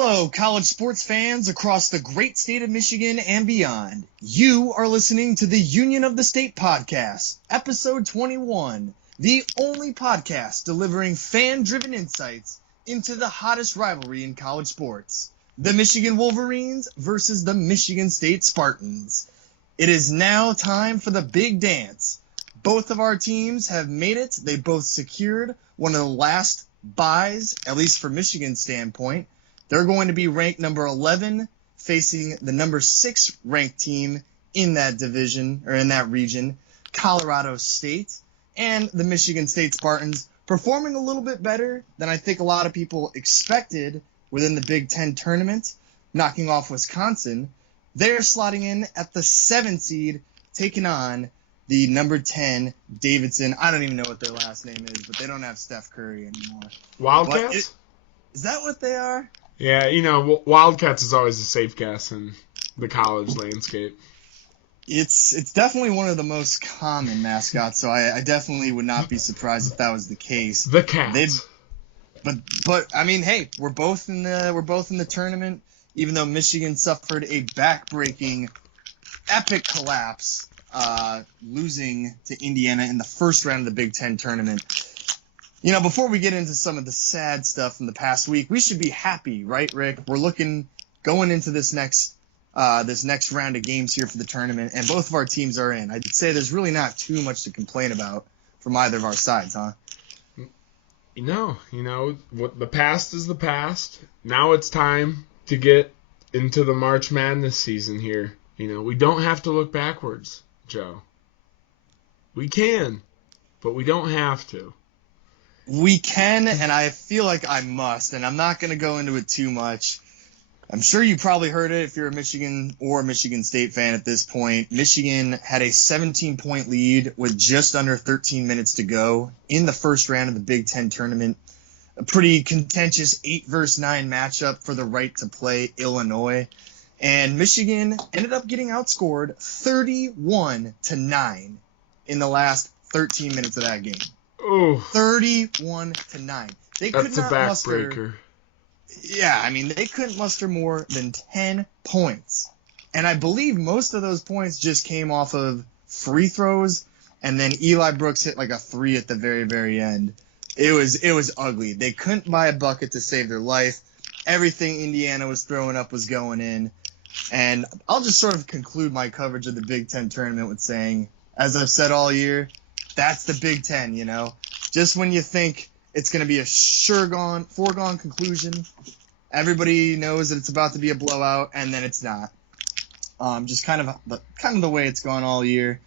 Hello, college sports fans across the great state of Michigan and beyond. You are listening to the Union of the State podcast, episode 21, the only podcast delivering fan-driven insights into the hottest rivalry in college sports, the Michigan Wolverines versus the Michigan State Spartans. It is now time for the big dance. Both of our teams have made it. They both secured one of the last byes, at least from Michigan's standpoint. They're going to be ranked number 11, facing the number 6 ranked team in that division, or in that region, Colorado State. And the Michigan State Spartans performing a little bit better than I think a lot of people expected within the Big Ten tournament, knocking off Wisconsin. They're slotting in at the 7th seed, taking on the number 10 Davidson. I don't even know what their last name is, but they don't have Steph Curry anymore. Wildcats? Is that what they are? Yeah, you know, Wildcats is always a safe guess in the college landscape. It's definitely one of the most common mascots, so I definitely would not be surprised if that was the case. The Cats. But I mean, hey, we're both in the tournament, even though Michigan suffered a back-breaking, epic collapse, losing to Indiana in the first round of the Big Ten tournament. You know, before we get into some of the sad stuff from the past week, we should be happy, right, Rick? We're going into this next round of games here for the tournament, and both of our teams are in. I'd say there's really not too much to complain about from either of our sides, huh? No, what the past is the past. Now it's time to get into the March Madness season here. You know, we don't have to look backwards, Joe. We can, but we don't have to. We can, and I feel like I must, and I'm not going to go into it too much. I'm sure you probably heard it if you're a Michigan or Michigan State fan at this point. Michigan had a 17-point lead with just under 13 minutes to go in the first round of the Big Ten tournament. A pretty contentious 8-9 matchup for the right to play Illinois. And Michigan ended up getting outscored 31-9 in the last 13 minutes of that game. Oh, 31-9. They could that's a not backbreaker. Yeah, I mean, they couldn't muster more than 10 points. And I believe most of those points just came off of free throws, and then Eli Brooks hit like a 3 at the very, very end. It was ugly. They couldn't buy a bucket to save their life. Everything Indiana was throwing up was going in. And I'll just sort of conclude my coverage of the Big Ten tournament with saying, as I've said all year, that's the Big Ten, you know. Just when you think it's going to be a foregone conclusion, everybody knows that it's about to be a blowout, and then it's not. Just kind of the way it's gone all year.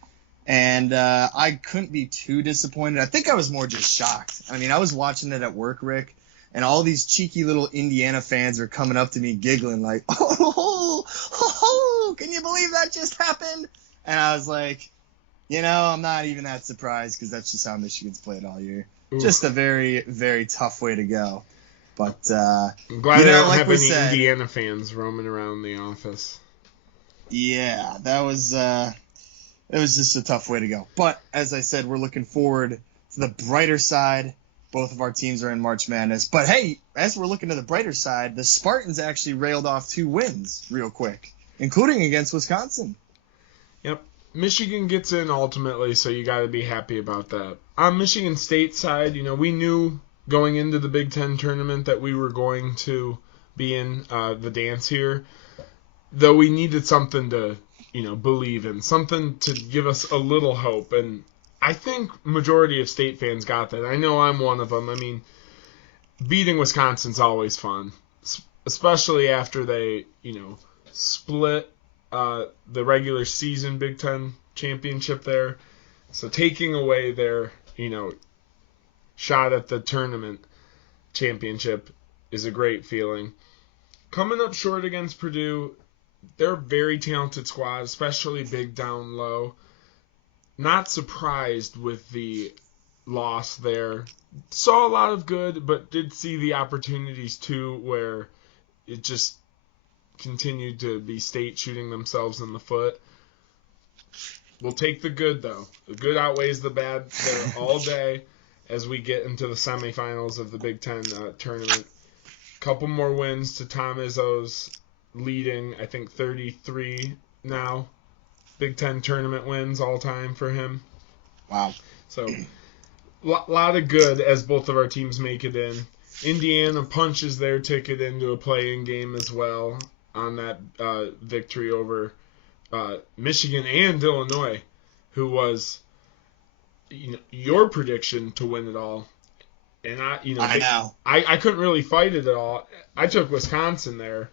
And I couldn't be too disappointed. I think I was more just shocked. I mean, I was watching it at work, Rick, and all these cheeky little Indiana fans are coming up to me giggling like, oh, can you believe that just happened? And I was like, you know, I'm not even that surprised because that's just how Michigan's played all year. Ooh. Just a very, very tough way to go. But I'm glad I don't have any Indiana fans roaming around the office. Yeah, it was just a tough way to go. But as I said, we're looking forward to the brighter side. Both of our teams are in March Madness. But hey, as we're looking to the brighter side, the Spartans actually railed off 2 wins real quick, including against Wisconsin. Yep. Michigan gets in ultimately, so you got to be happy about that. On Michigan State side, you know, we knew going into the Big Ten tournament that we were going to be in the dance here, though we needed something to, you know, believe in, something to give us a little hope. And I think majority of State fans got that. I know I'm one of them. I mean, beating Wisconsin's always fun, especially after they, you know, split the regular season Big Ten championship there. So taking away their, you know, shot at the tournament championship is a great feeling. Coming up short against Purdue, they're a very talented squad, especially big down low. Not surprised with the loss there. Saw a lot of good, but did see the opportunities too where it just continued to be State shooting themselves in the foot. We'll take the good, though. The good outweighs the bad there all day as we get into the semifinals of the Big Ten tournament. couple more wins to Tom Izzo's leading, I think, 33 now. Big Ten tournament wins all time for him. Wow. So, lot of good as both of our teams make it in. Indiana punches their ticket into a play-in game as well on that victory over Michigan and Illinois, who was your prediction to win it all. And I know. I couldn't really fight it at all. I took Wisconsin there,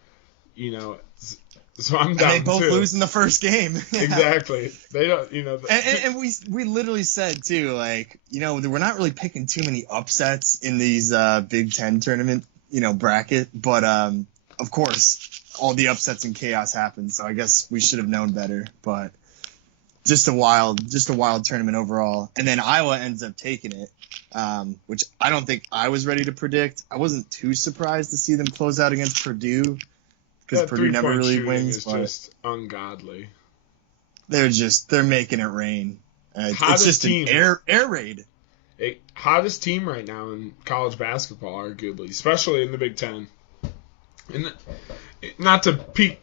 so I'm down and they both too. lose in the first game. Exactly. They don't, And we literally said too, like, we're not really picking too many upsets in these Big Ten tournament, bracket, but of course all the upsets and chaos happen. So I guess we should have known better, but just a wild tournament overall. And then Iowa ends up taking it, which I don't think I was ready to predict. I wasn't too surprised to see them close out against Purdue, because Purdue never really wins. Is just ungodly. They're making it rain. It's just an air raid. Hottest team right now in college basketball, arguably, especially in the Big Ten. And not to peak,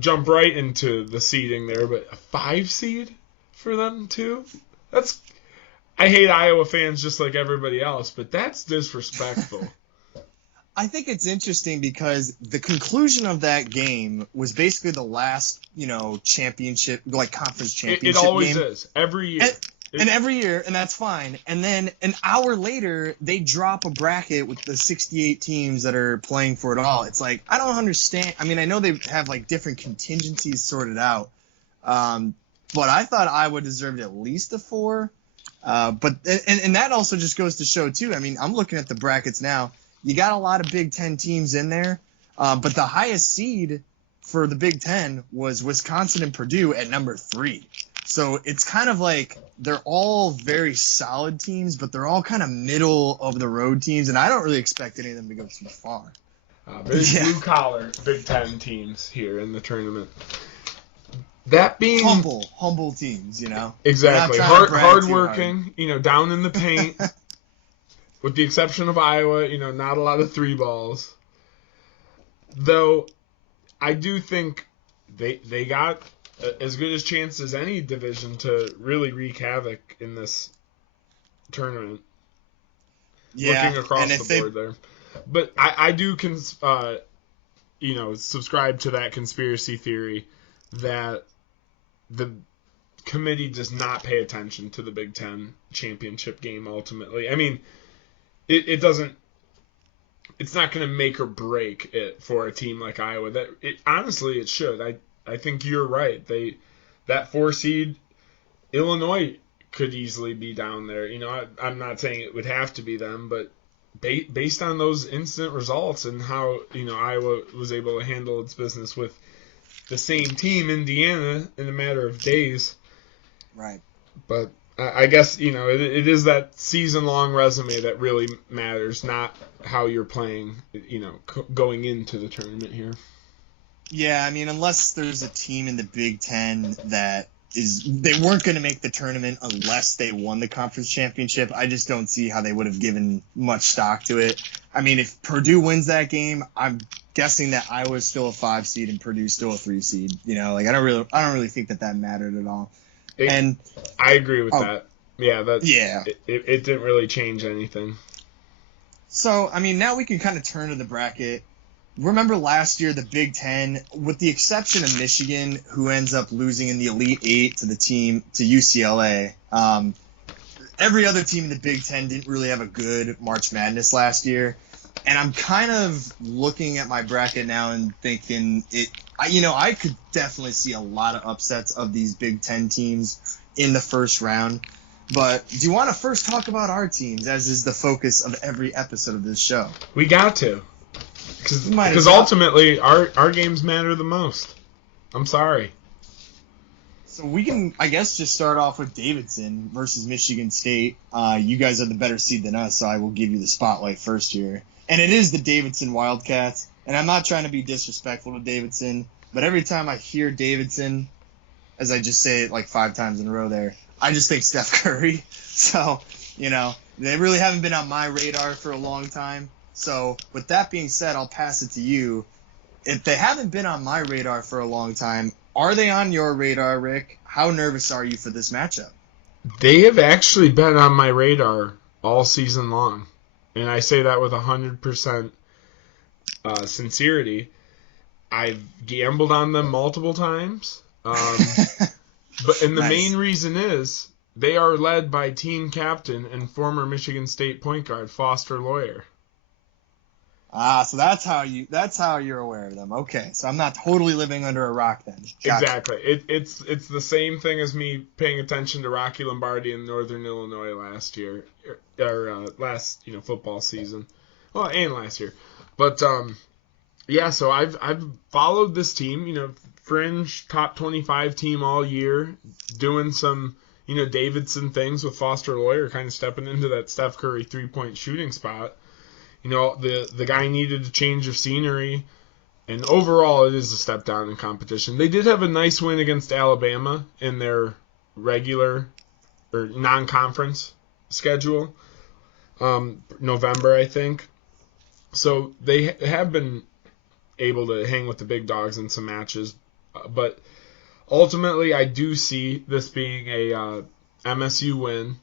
jump right into the seeding there, but a 5 seed for them too. I hate Iowa fans just like everybody else, but that's disrespectful. I think it's interesting because the conclusion of that game was basically the last, championship, like conference championship It always game. Is. Every year. And every year, and that's fine. And then an hour later, they drop a bracket with the 68 teams that are playing for it all. It's like, I don't understand. I mean, I know they have, like, different contingencies sorted out. But I thought Iowa deserved at least a 4. But that also just goes to show, too. I mean, I'm looking at the brackets now. You got a lot of Big Ten teams in there. But the highest seed for the Big Ten was Wisconsin and Purdue at number 3. So it's kind of like they're all very solid teams, but they're all kind of middle-of-the-road teams, and I don't really expect any of them to go too far. Blue-collar Big Ten teams here in the tournament. That being humble teams, Exactly. Hardworking, down in the paint. With the exception of Iowa, not a lot of 3 balls. Though I do think they got as good a chance as any division to really wreak havoc in this tournament. Yeah, looking across the board there. But I do subscribe to that conspiracy theory that the committee does not pay attention to the Big Ten championship game ultimately. I mean, it doesn't. It's not going to make or break it for a team like Iowa. Honestly, it should. I think you're right. That 4 seed, Illinois could easily be down there. I'm not saying it would have to be them, but based on those instant results and how Iowa was able to handle its business with the same team, Indiana, in a matter of days. Right. But I guess it is that season-long resume that really matters, not how you're playing. Going into the tournament here. Yeah, I mean, unless there's a team in the Big Ten that they weren't going to make the tournament unless they won the conference championship, I just don't see how they would have given much stock to it. I mean, if Purdue wins that game, I'm guessing that Iowa's still a 5 seed and Purdue's still a 3 seed. I don't really think that mattered at all. And I agree with that. Yeah, it didn't really change anything. So, I mean, now we can kind of turn to the bracket. Remember last year, the Big Ten, with the exception of Michigan, who ends up losing in the Elite Eight to UCLA, every other team in the Big Ten didn't really have a good March Madness last year. And I'm kind of looking at my bracket now and thinking I could definitely see a lot of upsets of these Big Ten teams in the first round. But do you want to first talk about our teams, as is the focus of every episode of this show? We got to. Because ultimately, our games matter the most. I'm sorry. So we can, I guess, just start off with Davidson versus Michigan State. You guys are the better seed than us, so I will give you the spotlight first here. And it is the Davidson Wildcats. And I'm not trying to be disrespectful to Davidson, but every time I hear Davidson, as I just say it like 5 times in a row there, I just think Steph Curry. So, they really haven't been on my radar for a long time. So with that being said, I'll pass it to you. If they haven't been on my radar for a long time, are they on your radar, Rick? How nervous are you for this matchup? They have actually been on my radar all season long. And I say that with 100% sincerity. I've gambled on them multiple times. The main reason is they are led by team captain and former Michigan State point guard Foster Loyer. So that's how you're aware of them. Okay, so I'm not totally living under a rock then. Gotcha. Exactly. It's the same thing as me paying attention to Rocky Lombardi in Northern Illinois last year, or last football season, well, and last year. But so I've followed this team, fringe top 25 team all year, doing some Davidson things with Foster Loyer, kind of stepping into that Steph Curry 3-point shooting spot. The guy needed a change of scenery, and overall it is a step down in competition. They did have a nice win against Alabama in their regular or non-conference schedule, November, I think. So they have been able to hang with the big dogs in some matches, but ultimately I do see this being a MSU win.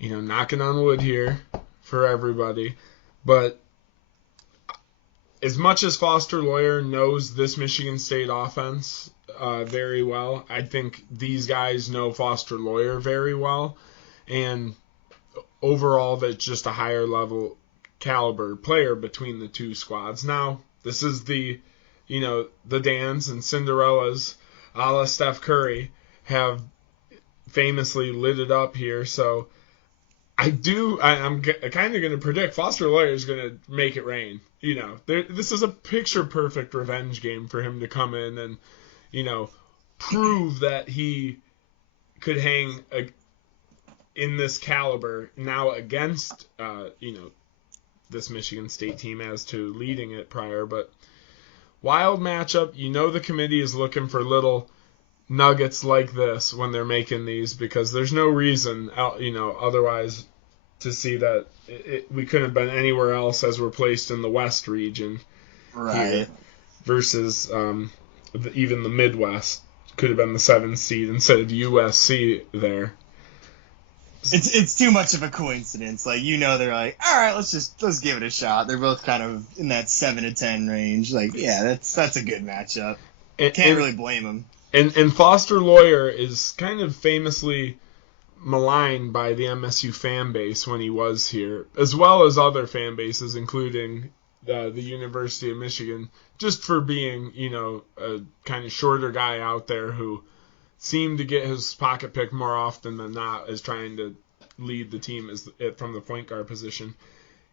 Knocking on wood here for everybody. But as much as Foster Loyer knows this Michigan State offense very well, I think these guys know Foster Loyer very well. And overall, that's just a higher level caliber player between the two squads. Now, this is the Dans and Cinderellas a la Steph Curry have famously lit it up here, so I'm kind of going to predict Foster Loyer is going to make it rain. This is a picture-perfect revenge game for him to come in and, prove that he could hang in this caliber now against, this Michigan State team as to leading it prior. But wild matchup. The committee is looking for little nuggets like this when they're making these, because there's no reason otherwise to see that we couldn't have been anywhere else as we're placed in the West region, right? Versus even the Midwest could have been the 7th seed instead of USC there. It's too much of a coincidence. They're like, all right, let's give it a shot. They're both kind of in that 7-10 range. That's a good matchup. Can't really blame them. And Foster Loyer is kind of famously maligned by the MSU fan base when he was here, as well as other fan bases, including the University of Michigan, just for being, a kind of shorter guy out there who seemed to get his pocket picked more often than not as trying to lead the team from the point guard position.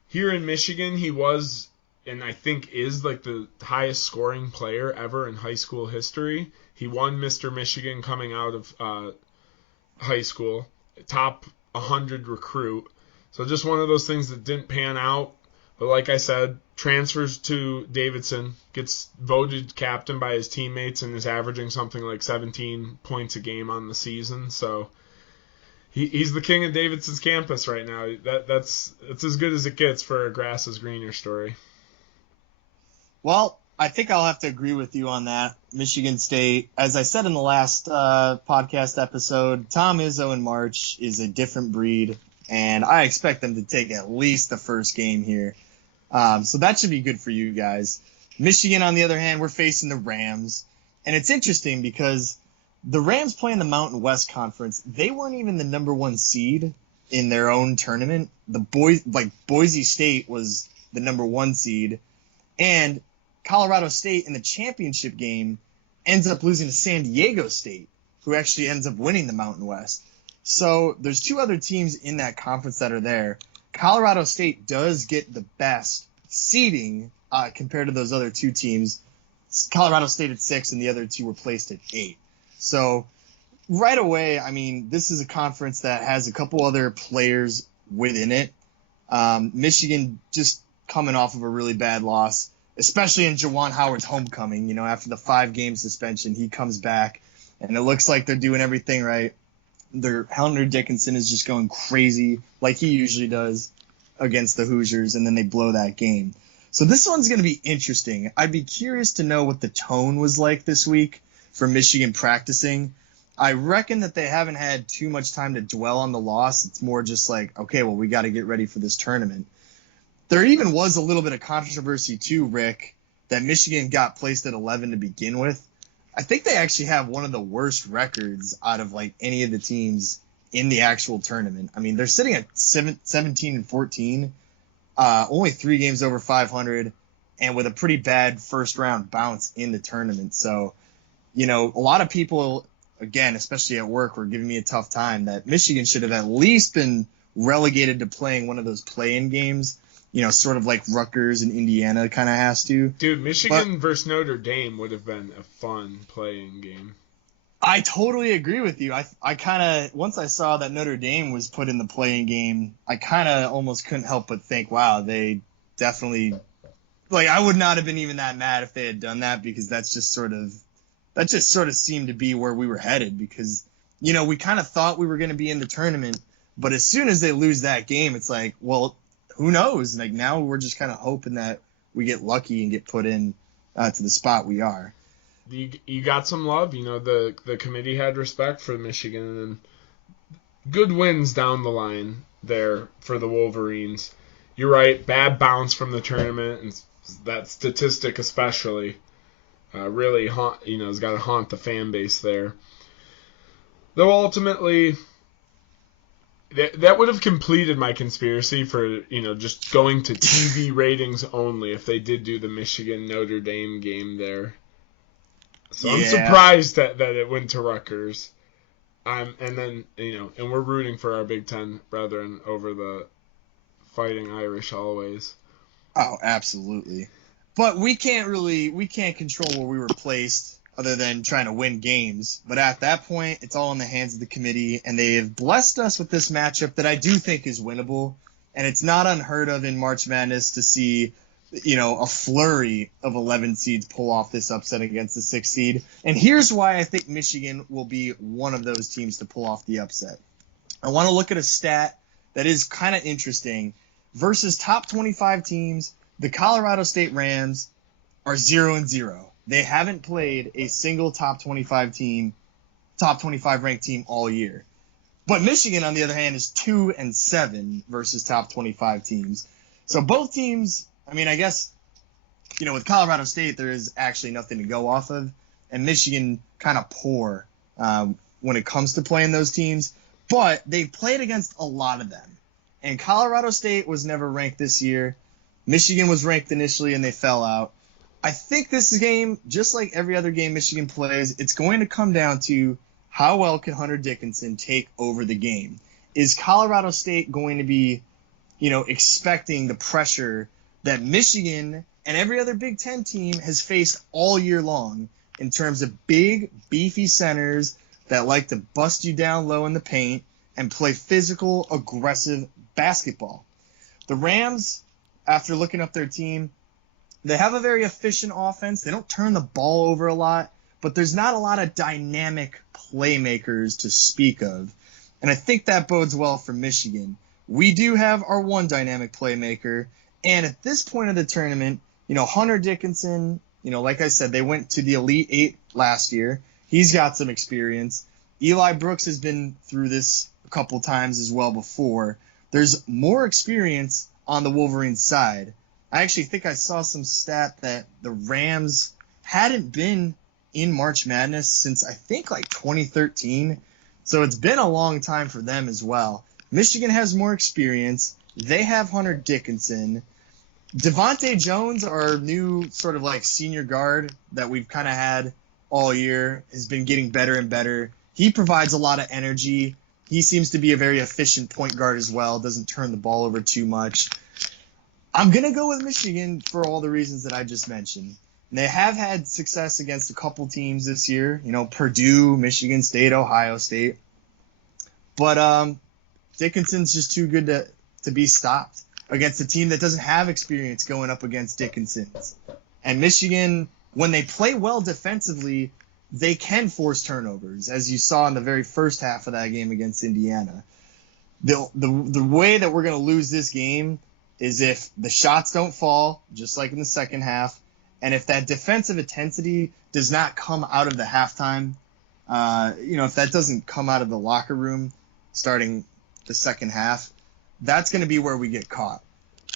Here in Michigan, he was, and I think is, the highest scoring player ever in high school history. He won Mr. Michigan coming out of high school, top 100 recruit. So just one of those things that didn't pan out. But like I said, transfers to Davidson, gets voted captain by his teammates, and is averaging something like 17 points a game on the season. So he's the king of Davidson's campus right now. That's as good as it gets for a grass is greener story. Well, I think I'll have to agree with you on that. Michigan State, as I said in the last podcast episode, Tom Izzo in March is a different breed, and I expect them to take at least the first game here. So that should be good for you guys. Michigan, on the other hand, we're facing the Rams, and it's interesting because the Rams play in the Mountain West Conference. They weren't even the number 1 seed in their own tournament. Boise State was the number 1 seed, and Colorado State in the championship game ends up losing to San Diego State, who actually ends up winning the Mountain West. So there's 2 other teams in that conference that are there. Colorado State does get the best seeding compared to those other 2 teams. Colorado State at 6 and the other 2 were placed at 8. So right away, this is a conference that has a couple other players within it. Michigan just coming off of a really bad loss, especially in Juwan Howard's homecoming. After the 5-game suspension, he comes back, and it looks like they're doing everything right. Hunter Dickinson is just going crazy like he usually does. against the Hoosiers, and then they blow that game. So this one's going to be interesting. I'd be curious to know what the tone was like this week for Michigan practicing. I reckon that they haven't had too much time to dwell on the loss. It's more just like, okay, well, we got to get ready for this tournament. There even was a little bit of controversy too, Rick, that Michigan got placed at 11 to begin with. I think they actually have one of the worst records out of like any of the teams in the actual tournament. I mean, they're sitting at 17 and 14, only 3 games over 500, and with a pretty bad first round bounce in the tournament. So, you know, a lot of people, again, especially at work, were giving me a tough time that Michigan should have at least been relegated to playing one of those play-in games, you know, sort of like Rutgers and Indiana kind of has to. Dude, Michigan versus Notre Dame would have been a fun play-in game. I totally agree with you. I kind of, once I saw that Notre Dame was put in the play-in game, I kind of almost couldn't help but think, wow, they definitely, like, I would not have been even that mad if they had done that, because that just sort of seemed to be where we were headed, because, you know, we kind of thought we were going to be in the tournament, but as soon as they lose that game, it's like, well, who knows? Like, now we're just kind of hoping that we get lucky and get put in to the spot we are. You got some love. You know, the committee had respect for Michigan, and good wins down the line there for the Wolverines. You're right, bad bounce from the tournament, and that statistic especially really has got to haunt the fan base there. Though ultimately, that would have completed my conspiracy for, you know, just going to TV ratings only if they did do the Michigan-Notre Dame game there. So yeah. I'm surprised that it went to Rutgers. And then, you know, and we're rooting for our Big Ten brethren over the Fighting Irish always. Oh, absolutely. But we can't control where we were placed other than trying to win games. But at that point, it's all in the hands of the committee, and they have blessed us with this matchup that I do think is winnable. And it's not unheard of in March Madness to see, you know, a flurry of 11 seeds pull off this upset against the 6 seed. And here's why I think Michigan will be one of those teams to pull off the upset. I want to look at a stat that is kind of interesting. Versus top 25 teams, the Colorado State Rams are 0-0. They haven't played a single top 25 ranked team all year. But Michigan, on the other hand, is 2-7 versus top 25 teams. So both teams, I mean, I guess, you know, with Colorado State, there is actually nothing to go off of. And Michigan kind of poor when it comes to playing those teams. But they've played against a lot of them. And Colorado State was never ranked this year. Michigan was ranked initially, and they fell out. I think this game, just like every other game Michigan plays, it's going to come down to how well can Hunter Dickinson take over the game. Is Colorado State going to be, you know, expecting the pressure that Michigan and every other Big Ten team has faced all year long in terms of big, beefy centers that like to bust you down low in the paint and play physical, aggressive basketball? The Rams, after looking up their team, they have a very efficient offense. They don't turn the ball over a lot, but there's not a lot of dynamic playmakers to speak of. And I think that bodes well for Michigan. We do have our one dynamic playmaker, and at this point of the tournament, you know, Hunter Dickinson, you know, like I said, they went to the Elite Eight last year. He's got some experience. Eli Brooks has been through this a couple times as well before. There's more experience on the Wolverines side. I actually think I saw some stat that the Rams hadn't been in March Madness since I think like 2013. So it's been a long time for them as well. Michigan has more experience. They have Hunter Dickinson. Devontae Jones, our new sort of like senior guard that we've kind of had all year, has been getting better and better. He provides a lot of energy. He seems to be a very efficient point guard as well, doesn't turn the ball over too much. I'm going to go with Michigan for all the reasons that I just mentioned. They have had success against a couple teams this year, you know, Purdue, Michigan State, Ohio State. But Dickinson's just too good to be stopped against a team that doesn't have experience going up against Dickinson's. And Michigan, when they play well defensively, they can force turnovers, as you saw in the very first half of that game against Indiana. The way that we're going to lose this game is if the shots don't fall, just like in the second half, and if that defensive intensity does not come out of the halftime, if that doesn't come out of the locker room starting the second half, that's going to be where we get caught.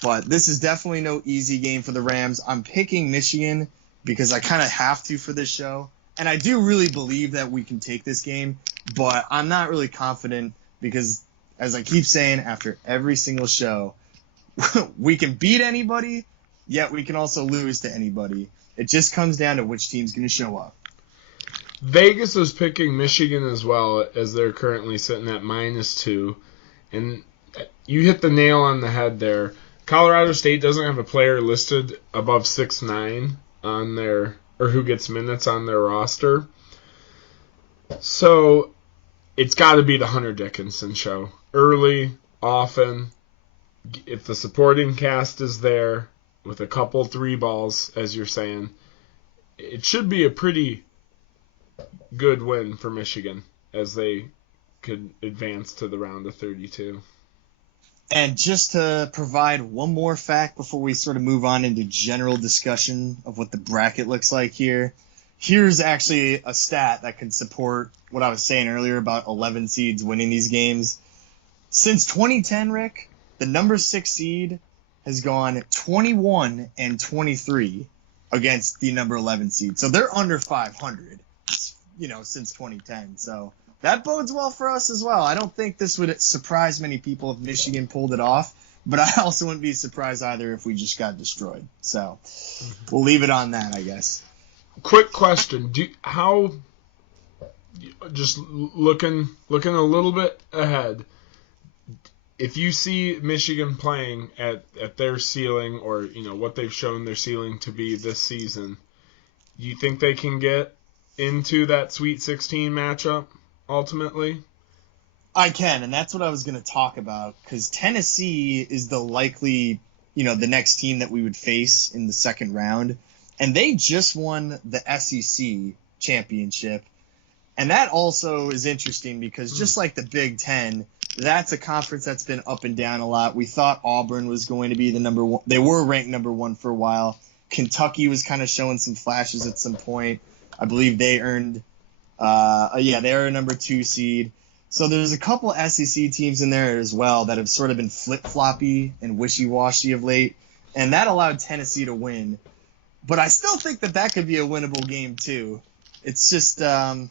But this is definitely no easy game for the Rams. I'm picking Michigan because I kind of have to for this show. And I do really believe that we can take this game, but I'm not really confident because, as I keep saying after every single show, we can beat anybody, yet we can also lose to anybody. It just comes down to which team's going to show up. Vegas was picking Michigan as well, as they're currently sitting at -2. And you hit the nail on the head there. Colorado State doesn't have a player listed above 6'9" on their, or who gets minutes on their roster. So it's got to be the Hunter Dickinson show. Early, often, if the supporting cast is there with a couple 3 balls, as you're saying, it should be a pretty good win for Michigan as they could advance to the round of 32. And just to provide one more fact before we sort of move on into general discussion of what the bracket looks like here, here's actually a stat that can support what I was saying earlier about 11 seeds winning these games. Since 2010, Rick, the number 6 seed has gone 21-23 against the number 11 seed. So they're under 500, since 2010. So that bodes well for us as well. I don't think this would surprise many people if Michigan pulled it off, but I also wouldn't be surprised either if we just got destroyed. So we'll leave it on that, I guess. Quick question: just looking a little bit ahead, if you see Michigan playing at their ceiling, or what they've shown their ceiling to be this season, do you think they can get into that Sweet 16 matchup ultimately? I can, and that's what I was going to talk about, because Tennessee is the likely, the next team that we would face in the second round, and they just won the SEC championship, and that also is interesting because just like the Big Ten, that's a conference that's been up and down a lot. We thought Auburn was going to be the number one. They were ranked number 1 for a while. Kentucky was kind of showing some flashes at some point. I believe they earned they are a number 2 seed. So there's a couple SEC teams in there as well that have sort of been flip-floppy and wishy-washy of late, and that allowed Tennessee to win. But I still think that could be a winnable game too. It's just going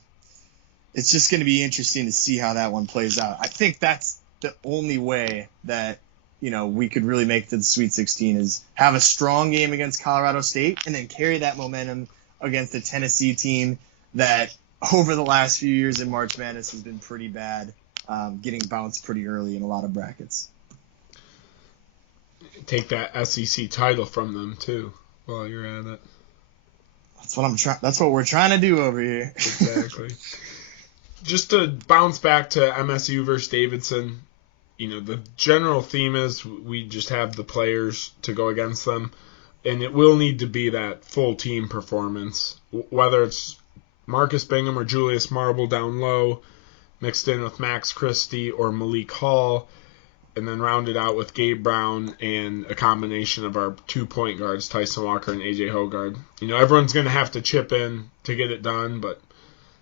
to be interesting to see how that one plays out. I think that's the only way that we could really make it to the Sweet 16 is have a strong game against Colorado State and then carry that momentum against the Tennessee team that over the last few years in March Madness has been pretty bad, getting bounced pretty early in a lot of brackets. Take that SEC title from them too while you're at it. That's what we're trying to do over here. Exactly. Just to bounce back to MSU versus Davidson, the general theme is we just have the players to go against them, and it will need to be that full team performance, whether it's Marcus Bingham or Julius Marble down low, mixed in with Max Christie or Malik Hall, and then rounded out with Gabe Brown and a combination of our 2 point guards, Tyson Walker and AJ Hogard. Everyone's going to have to chip in to get it done, but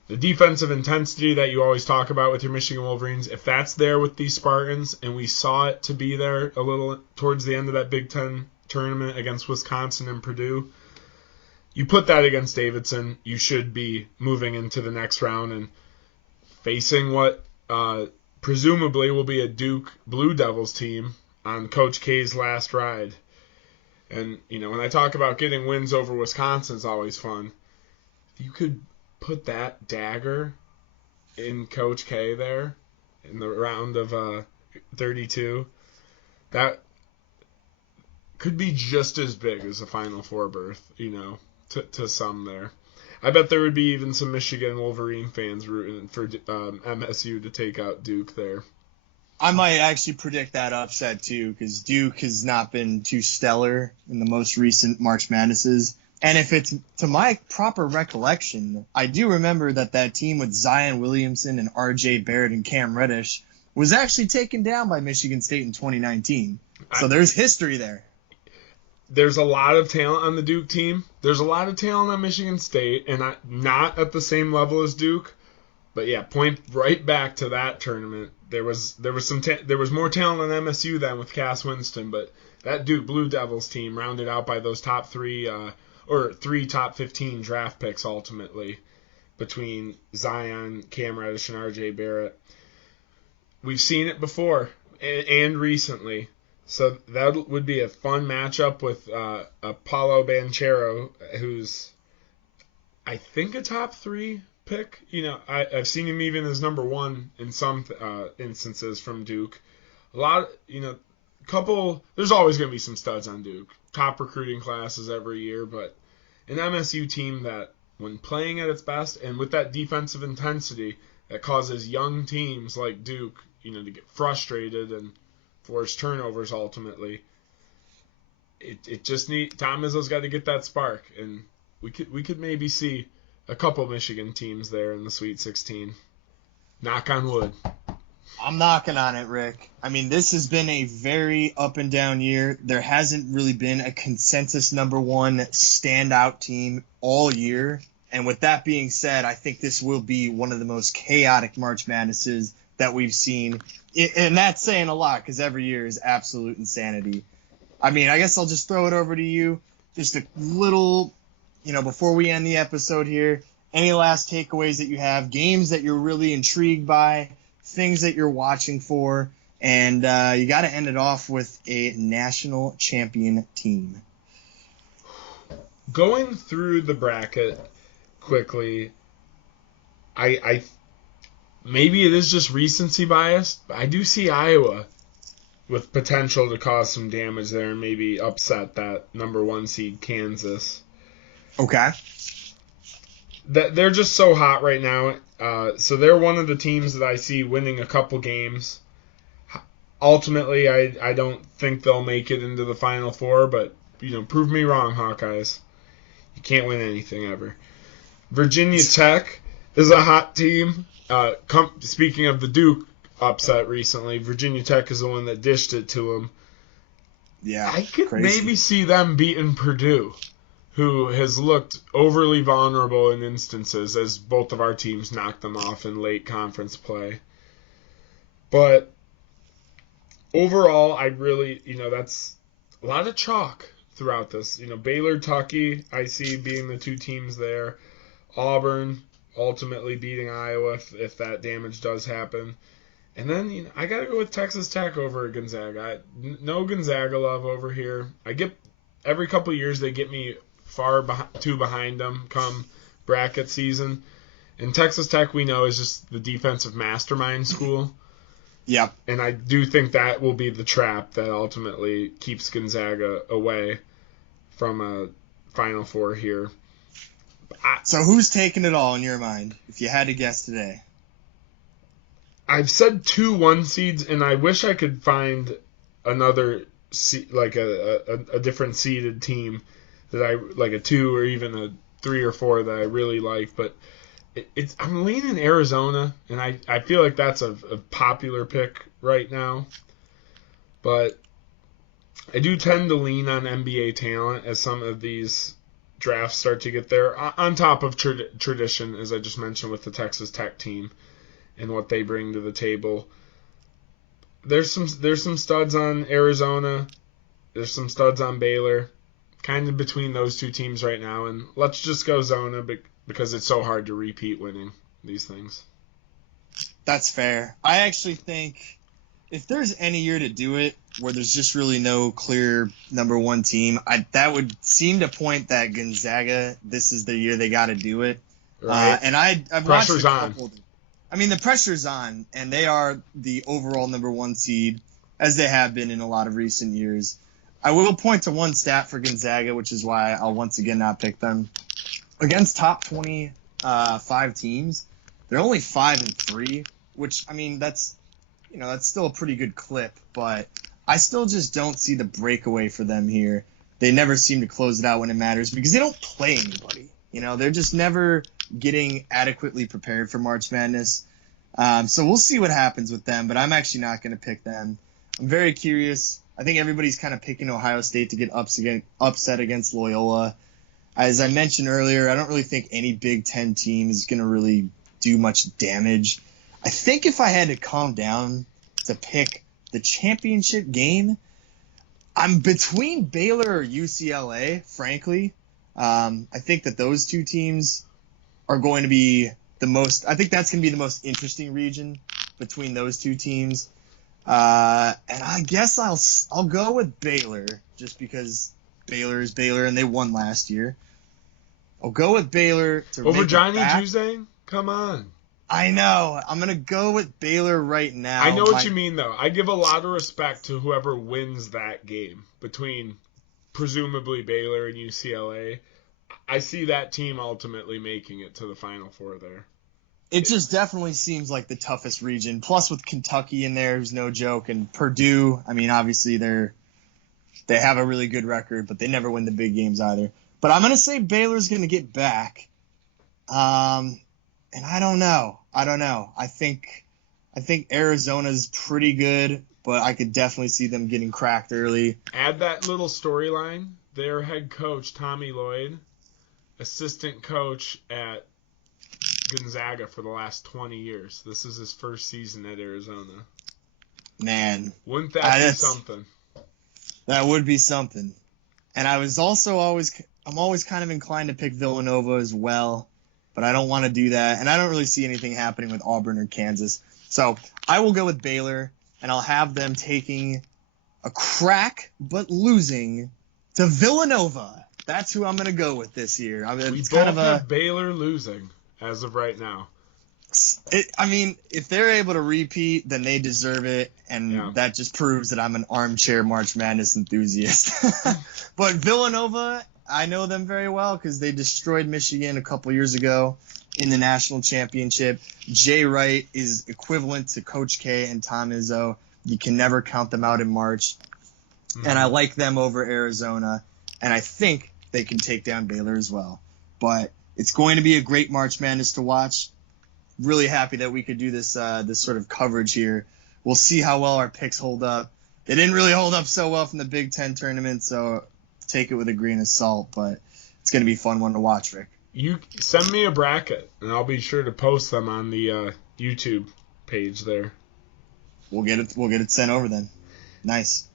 the defensive intensity that you always talk about with your Michigan Wolverines, if that's there with these Spartans, and we saw it to be there a little towards the end of that Big Ten tournament against Wisconsin and Purdue, you put that against Davidson, you should be moving into the next round and facing what presumably will be a Duke Blue Devils team on Coach K's last ride. And, when I talk about getting wins over Wisconsin is always fun, you could put that dagger in Coach K there in the round of 32. That could be just as big as a Final Four berth, to some there. I bet there would be even some Michigan Wolverine fans rooting for MSU to take out Duke there. I might actually predict that upset too, because Duke has not been too stellar in the most recent March Madnesses. And if it's to my proper recollection, I do remember that team with Zion Williamson and R.J. Barrett and Cam Reddish was actually taken down by Michigan State in 2019. So there's history there. There's a lot of talent on the Duke team. There's a lot of talent on Michigan State, and not at the same level as Duke. But yeah, point right back to that tournament. There was more talent on MSU than with Cass Winston, but that Duke Blue Devils team rounded out by those top three top 15 draft picks ultimately between Zion, Cam Reddish, and R.J. Barrett. We've seen it before and recently. So that would be a fun matchup with Paulo Banchero, who's, I think, a top 3 pick. I've seen him even as number 1 in some instances from Duke. There's always going to be some studs on Duke. Top recruiting classes every year, but an MSU team that, when playing at its best and with that defensive intensity that causes young teams like Duke, to get frustrated and force turnovers ultimately. It just Tom Izzo's got to get that spark, and we could maybe see a couple Michigan teams there in the Sweet 16. Knock on wood. I'm knocking on it, Rick. I mean, this has been a very up and down year. There hasn't really been a consensus number 1 standout team all year. And with that being said, I think this will be one of the most chaotic March Madnesses that we've seen. And that's saying a lot because every year is absolute insanity. I mean, I guess I'll just throw it over to you. Just a little, before we end the episode here, any last takeaways that you have, games that you're really intrigued by, things that you're watching for, and you got to end it off with a national champion team. Going through the bracket quickly, I maybe it is just recency bias, but I do see Iowa with potential to cause some damage there and maybe upset that number 1 seed Kansas. Okay. They're just so hot right now. So they're one of the teams that I see winning a couple games. Ultimately, I don't think they'll make it into the Final Four, but prove me wrong, Hawkeyes. You can't win anything ever. Virginia Tech is a hot team. Speaking of the Duke upset recently, Virginia Tech is the one that dished it to them. Yeah, I could crazy. maybe see them beating Purdue, who has looked overly vulnerable in instances as both of our teams knocked them off in late conference play. But overall, I really, that's a lot of chalk throughout this. Baylor, Tucky, I see being the 2 teams there. Auburn ultimately beating Iowa if that damage does happen. And then I got to go with Texas Tech over Gonzaga. No Gonzaga love over here. Every couple of years they get me too behind them come bracket season. And Texas Tech, we know, is just the defensive mastermind school. Yep. And I do think that will be the trap that ultimately keeps Gonzaga away from a Final Four here. So who's taking it all in your mind, if you had to guess today? I've said 2 1 seeds, and I wish I could find another like a different seeded team that I like, a 2 or even a 3 or 4 that I really like. But I'm leaning Arizona, and I feel like that's a popular pick right now. But I do tend to lean on NBA talent as some of these drafts start to get there, on top of tradition, as I just mentioned with the Texas Tech team and what they bring to the table. There's some studs on Arizona. There's some studs on Baylor. Kind of between those 2 teams right now, and let's just go Zona because it's so hard to repeat winning these things. That's fair. I actually think if there's any year to do it where there's just really no clear number 1 team, that would seem to point that Gonzaga, this is the year they got to do it. Right. And I've Pressure's watched a couple. on. I mean, the pressure's on, and they are the overall number 1 seed, as they have been in a lot of recent years. I will point to one stat for Gonzaga, which is why I'll once again not pick them. Against top 25 teams, they're only 5-3, which, I mean, that's still a pretty good clip, but I still just don't see the breakaway for them here. They never seem to close it out when it matters because they don't play anybody. They're just never getting adequately prepared for March Madness. So we'll see what happens with them, but I'm actually not going to pick them. I'm very curious I think everybody's kind of picking Ohio State to get upset against Loyola. As I mentioned earlier, I don't really think any Big Ten team is going to really do much damage. I think if I had to calm down to pick the championship game, I'm between Baylor or UCLA, frankly. I think that those two teams are going to be I think that's going to be the most interesting region between those two teams. And I guess I'll go with Baylor just because Baylor is Baylor and they won last year. I'll go with Baylor to over make Johnny it back. Juzang? Come on. I know. I'm going to go with Baylor right now. I know what you mean, though. I give a lot of respect to whoever wins that game between presumably Baylor and UCLA. I see that team ultimately making it to the Final Four there. It just definitely seems like the toughest region. Plus with Kentucky in there, who's no joke, and Purdue, I mean, obviously they have a really good record, but they never win the big games either. But I'm going to say Baylor's going to get back. And I don't know. I think Arizona's pretty good, but I could definitely see them getting cracked early. Add that little storyline. Their head coach, Tommy Lloyd, assistant coach at Gonzaga for the last 20 years. This is his first season at Arizona. Man. Wouldn't that be something? That would be something. And I'm always kind of inclined to pick Villanova as well, but I don't want to do that. And I don't really see anything happening with Auburn or Kansas. So I will go with Baylor, and I'll have them taking a crack but losing to Villanova. That's who I'm going to go with this year. I mean, we it's both kind of have Baylor losing as of right now. If they're able to repeat, then they deserve it, and that just proves that I'm an armchair March Madness enthusiast. But Villanova, I know them very well because they destroyed Michigan a couple years ago in the national championship. Jay Wright is equivalent to Coach K and Tom Izzo. You can never count them out in March. Mm-hmm. And I like them over Arizona, and I think they can take down Baylor as well. But it's going to be a great March Madness to watch. Really happy that we could do this sort of coverage here. We'll see how well our picks hold up. They didn't really hold up so well from the Big Ten tournament, so take it with a grain of salt. But it's going to be a fun one to watch, Rick. You send me a bracket, and I'll be sure to post them on the YouTube page there. We'll get it sent over then. Nice.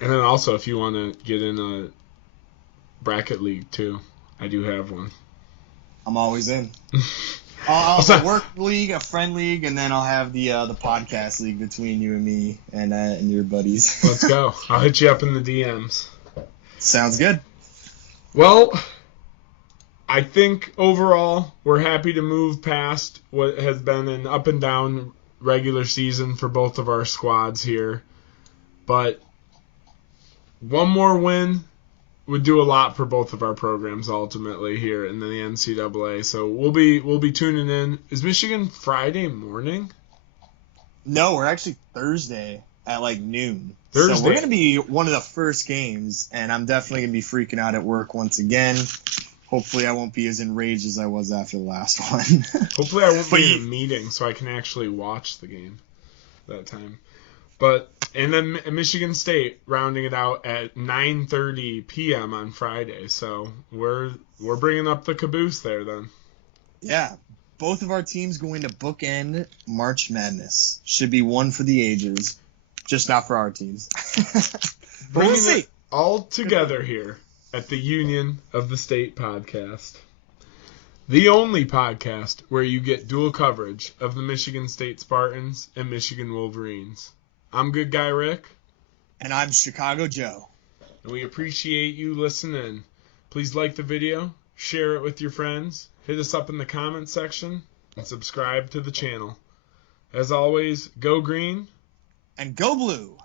And then also, if you want to get in a bracket league too, I do have one. I'm always in. I'll have a work league, a friend league, and then I'll have the podcast league between you and me and your buddies. Let's go. I'll hit you up in the DMs. Sounds good. Well, I think overall we're happy to move past what has been an up and down regular season for both of our squads here. But one more win would do a lot for both of our programs ultimately here in the NCAA. So we'll be tuning in. Is Michigan Friday morning? No, we're actually Thursday at like noon. Thursday. So we're going to be one of the first games, and I'm definitely going to be freaking out at work once again. Hopefully I won't be as enraged as I was after the last one. Hopefully I won't be in a meeting so I can actually watch the game that time. And then Michigan State rounding it out at 9:30 p.m. on Friday. So we're bringing up the caboose there then. Yeah, both of our teams going to bookend March Madness. Should be one for the ages, just not for our teams. But we'll see. It all together here at the Union of the State podcast. The only podcast where you get dual coverage of the Michigan State Spartans and Michigan Wolverines. I'm Good Guy Rick. And I'm Chicago Joe. And we appreciate you listening. Please like the video, share it with your friends, hit us up in the comments section, and subscribe to the channel. As always, go green. And go blue.